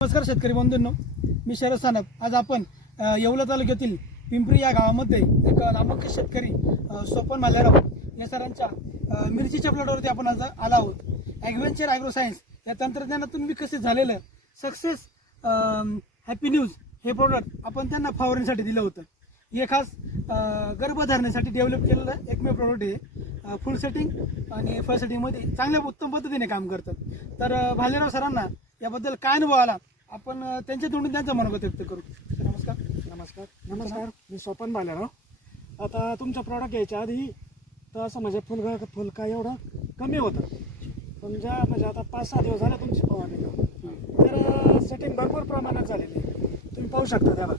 नमस्कार शेतकरी बंधूंनो, मी शरद सानप. आज आपण येवला तालुक्यातील पिंपरी या गावामध्ये एक नामवंत शेतकरी स्वपन भालेराव या सरांच्या मिरचीच्या प्लॉटवरती आपण आज आलो आहोत. ॲग्रिकल्चर ॲग्रो सायन्स या तंत्रज्ञानातून विकसित झालेलं सक्सेस हॅपी न्यूज हे प्रोडक्ट आपण त्यांना फवारणीसाठी दिलं होतं. हे खास गर्भधारणेसाठी डेव्हलप केलेलं एकमेव प्रोडक्ट आहे. फुल सेटिंग आणि फळ सेटिंगमध्ये चांगल्या उत्तम पद्धतीने काम करतं. तर भालेराव सरांना याबद्दल काय अनुभव आला आपण त्यांच्या तोंडून त्यांचं मनोगत व्यक्त करू. नमस्कार. नमस्कार. मी स्वपन भालेराव. आता तुमचं प्रॉडक्ट घ्यायच्या आधी तर असं म्हणजे फुल काय एवढं कमी होतं, पण ज्या म्हणजे आता 5-6 दिवस झाले तुमची फवारणी तर सेटिंग भरपूर प्रमाणात झालेली आहे. तुम्ही पाहू शकता त्याला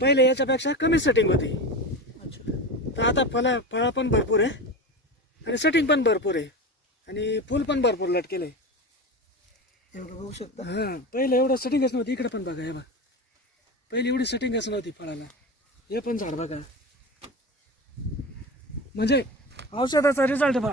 पहिले याच्यापेक्षा कमी सेटिंग होती. तर आता फळं पण भरपूर आहे आणि सेटिंग पण भरपूर आहे आणि फुल पण भरपूर लटकेलं आहे. एवढं बघू शकता. हां, पहिले एवढं सेटिंगच नव्हती. इकडे पण बघा, हे बघा, पहिली एवढी सेटिंगच नव्हती फळाला. हे पण झाड बघा, म्हणजे औषधाचा रिझल्ट बघा.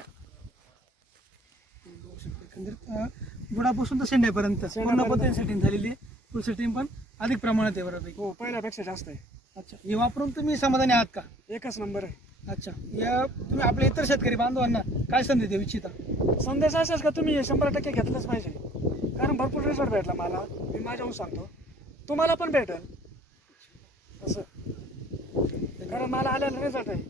बुडापासून तर शेंड्यापर्यंत पूर्ण पद्धतीने सेटिंग झालेली आहे. फुल सेटिंग पण अधिक प्रमाणात आहे बरोबर. हो, पहिल्यापेक्षा जास्त आहे. अच्छा, हे वापरून तुम्ही समाधानी आहात का? एकच नंबर आहे. अच्छा, या तुम्ही आपल्या इतर शेतकरी बांधवांना काय संदेश देऊ इच्छिता? संदेश असाच का तुम्ही 100% घेतलंच पाहिजे, कारण भरपूर रिझल्ट भेटला मला. मी माझ्याहून सांगतो, तुम्हाला पण भेटेल असं, कारण मला आलेला रिझल्ट आहे.